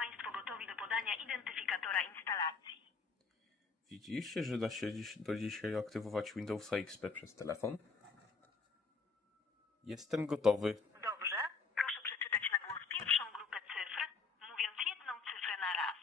Państwo gotowi do podania identyfikatora instalacji? Widzieliście, że da się dziś, do dzisiaj aktywować Windowsa XP przez telefon? Jestem gotowy. Dobrze. Proszę przeczytać na głos pierwszą grupę cyfr, mówiąc jedną cyfrę na raz.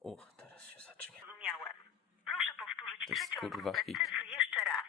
Uch, teraz się zacznie. Zrozumiałem. Proszę powtórzyć To jest trzecią kurwa grupę hit. cyfr jeszcze raz.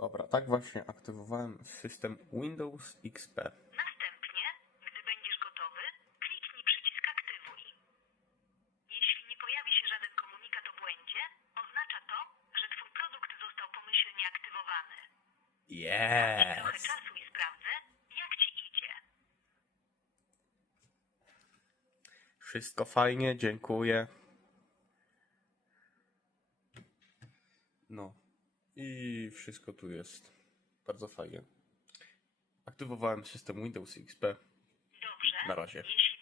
Dobra, tak właśnie aktywowałem system Windows XP. Następnie, gdy będziesz gotowy, kliknij przycisk aktywuj. Jeśli nie pojawi się żaden komunikat o błędzie, oznacza to, że twój produkt został pomyślnie aktywowany. Trochę Yes! czasu i sprawdzę, jak ci idzie. Wszystko fajnie, dziękuję. No. I wszystko tu jest. Bardzo fajnie. Aktywowałem system Windows XP. Dobrze. Na razie. Jeśli